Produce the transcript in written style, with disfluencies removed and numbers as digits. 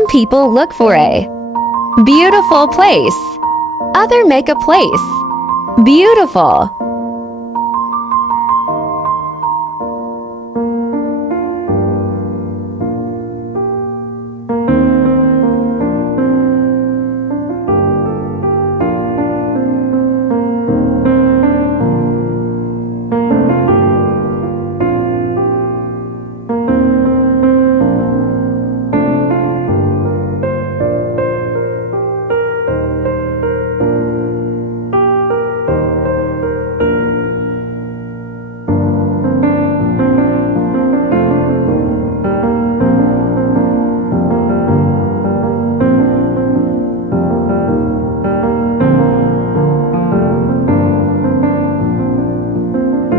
Some people look for a beautiful place. Other make a place beautiful.